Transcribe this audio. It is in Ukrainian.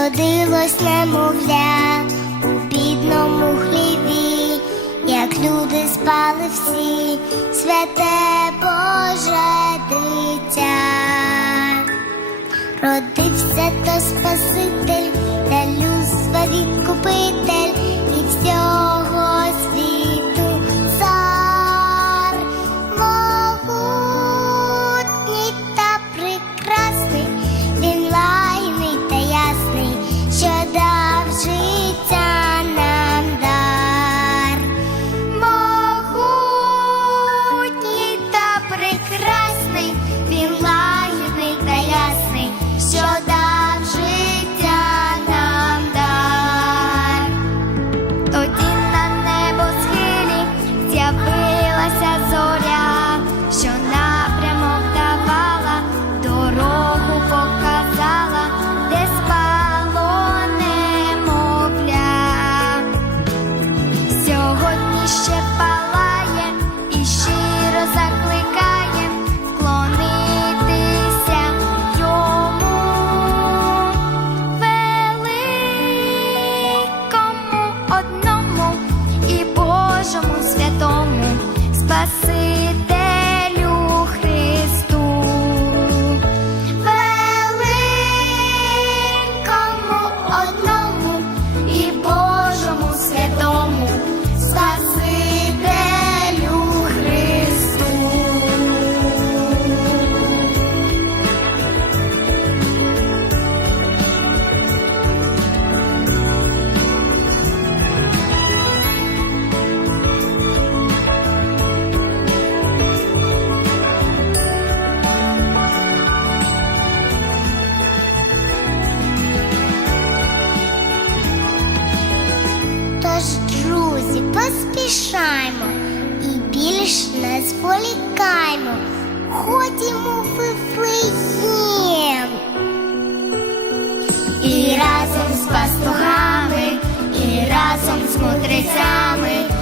Родилось немовля у бідному хліві, як люди спали всі, святе Боже дитя, родився то Спаситель, та людства відкупитель і всього. друзі, поспішаймо і більш не зволікаймо, ходімо в Вифлеєм. І разом з пастухами, і разом з мудрецями.